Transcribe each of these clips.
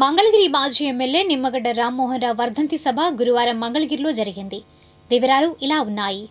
మంగళగిరి మాజీ ఎమ్మెల్యే నిమ్మగడ్డ రామ్మోహన్ రావు వర్ధంతి సభ గురువారం మంగళగిరిలో జరిగింది. వివరాలు ఇలా ఉన్నాయి.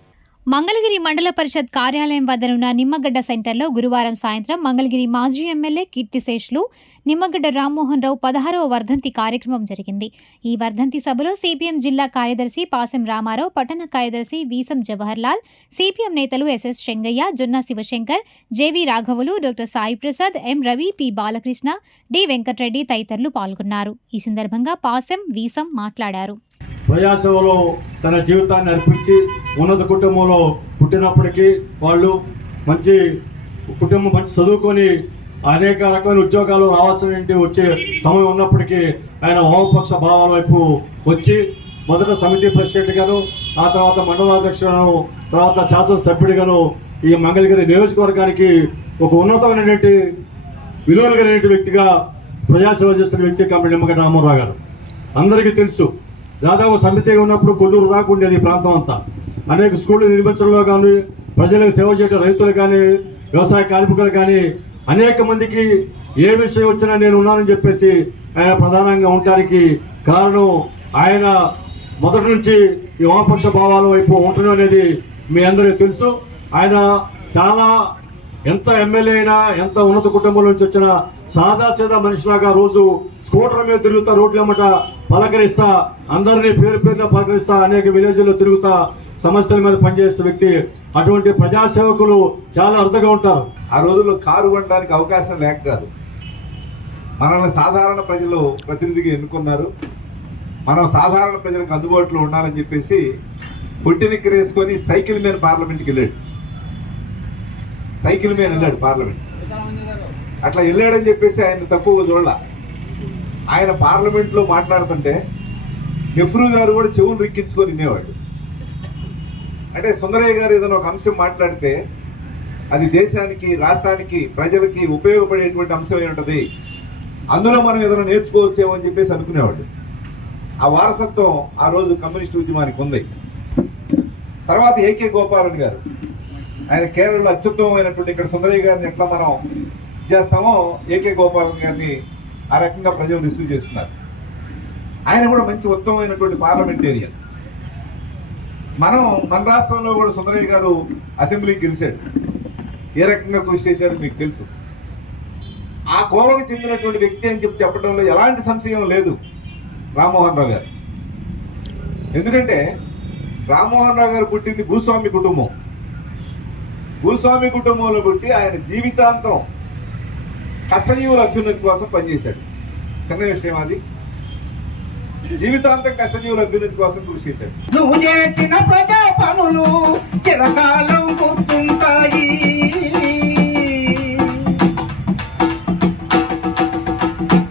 మంగళగిరి మండల పరిషత్ కార్యాలయం వద్దనున్న నిమ్మగడ్డ సెంటర్లో గురువారం సాయంత్రం మంగళగిరి మాజీ ఎమ్మెల్యే కీర్తిశేషులు నిమ్మగడ్డ రామ్మోహన్ రావు పదహారవ వర్ధంతి కార్యక్రమం జరిగింది. ఈ వర్ధంతి సభలో సిపిఎం జిల్లా కార్యదర్శి పాసెం రామారావు పట్టణ కార్యదర్శి వీసం జవహర్లాల్ సిపిఎం నేతలు S S Shangaiah Jonna Sivasankar J V రాఘవులు doctor Sai Prasad M Ravi P Balakrishna D Venkatreddy తదితరులు పాల్గొన్నారు. ఈ సందర్భంగా పాసెం వీసం మాట్లాడారు. ప్రజాసేవలో తన జీవితాన్ని అర్పించి ఉన్నత కుటుంబంలో పుట్టినప్పటికీ వాళ్ళు మంచి కుటుంబం మంచి చదువుకొని అనేక రకమైన ఉద్యోగాలు రావాల్సిన వచ్చే సమయం ఉన్నప్పటికీ ఆయన వామపక్ష భావాల వైపు వచ్చి మొదట సమితి ప్రెసిడెంట్గాను ఆ తర్వాత మండలాధ్యక్షులను తర్వాత శాసనసభ్యుడిగాను ఈ మంగళగిరి నియోజకవర్గానికి ఒక ఉన్నతమైనటువంటి విలువలు కలిగిన వ్యక్తిగా ప్రజాసేవ చేసిన వ్యక్తి కంపెనీ నిమ్మగడ్డ రామారావు గారు. అందరికీ తెలుసు దాదాపు సమితిగా ఉన్నప్పుడు కొల్లూరు దాకా ఉండేది ఈ ప్రాంతం అంతా. అనేక స్కూళ్ళు నిర్మించడంలో కానీ ప్రజలకు సేవ చేయడం రైతులు కానీ వ్యవసాయ కార్మికులు కానీ అనేక మందికి ఏ విషయం వచ్చినా నేను ఉన్నానని చెప్పేసి ఆయన ప్రధానంగా ఉండటానికి కారణం ఆయన మొదటి నుంచి ఈ వామపక్ష భావాల వైపు ఉండడం అనేది మీ అందరికీ తెలుసు. ఆయన చాలా ఎంత ఎమ్మెల్యే అయినా ఎంత ఉన్నత కుటుంబం నుంచి వచ్చిన సాదాసీదా మనిషిలాగా రోజు స్కూటర్ మీద తిరుగుతా రోడ్లమ్మట పలకరిస్తా అందరినీ పేరు పేరున పలకరిస్తా అనేక విలేజ్లో తిరుగుతా సమస్యల మీద పనిచేసే వ్యక్తి అటువంటి ప్రజాసేవకులు చాలా అరుదుగా ఉంటారు. ఆ రోజుల్లో కారు కొనడానికి అవకాశం లేక కాదు. మనల్ని సాధారణ ప్రజలు ప్రతినిధిగా ఎన్నుకున్నారు. మనం సాధారణ ప్రజలకు అందుబాటులో ఉండాలని చెప్పేసి పుట్టినిక్కరేసుకొని సైకిల్ మీద పార్లమెంట్కి వెళ్ళాడు. సైకిల్ మీద వెళ్ళాడు పార్లమెంట్. అట్లా వెళ్ళాడని చెప్పేసి ఆయన తక్కువగా చూడాల. ఆయన పార్లమెంట్లో మాట్లాడుతుంటే నెహ్రూ గారు కూడా చెవులు రిక్కించుకొని వినేవాడు అంటే సుందరయ్య గారు ఏదైనా ఒక అంశం మాట్లాడితే అది దేశానికి రాష్ట్రానికి ప్రజలకి ఉపయోగపడేటువంటి అంశమై ఉంటుంది. అందులో మనం ఏదైనా నేర్చుకోవచ్చేమో అని చెప్పేసి అనుకునేవాడు ఆ వారసత్వం ఆ రోజు కమ్యూనిస్ట్ ఉద్యమానికి ఉంది. తర్వాత ఏకే గోపాలన్ గారు. ఆయన కేరళలో అత్యుత్తమమైనటువంటి ఇక్కడ సుందరయ్య గారిని ఎట్లా మనం చేస్తామో ఏకే గోపాలన్ గారిని ఆ రకంగా ప్రజలు రిసీవ్ చేస్తున్నారు. ఆయన కూడా మంచి ఉత్తమమైనటువంటి పార్లమెంటేరియన్. మనం మన రాష్ట్రంలో కూడా సుందరయ్య గారు అసెంబ్లీకి గెలిచాడు. ఏ రకంగా కృషి చేశాడో మీకు తెలుసు. ఆ కోవకు చెందినటువంటి వ్యక్తి అని చెప్పి చెప్పడంలో ఎలాంటి సంశయం లేదు రామ్మోహన్ రావు గారు. ఎందుకంటే రామ్మోహన్ రావు గారు పుట్టింది భూస్వామి కుటుంబం. భూస్వామి కుటుంబంలో పుట్టి ఆయన జీవితాంతం కష్టజీవుల అభ్యున్నతి కోసం పనిచేశాడు. చిన్న విషయం అది. జీవితాంతం కష్టజీవుల అభ్యున్నతి కోసం కృషి చేశాడు. నువ్వు చేసిన ప్రజా పనులు చిరకాలం గుర్తుంటాయి.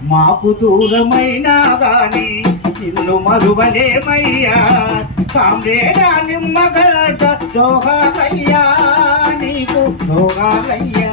మాకు దూరమైనా గాని నిన్ను మరువలేమయ్యా. కామ్రేడా నిమ్మగడ్డ జోగాలయ్యా నీకు జోగాలయ్యా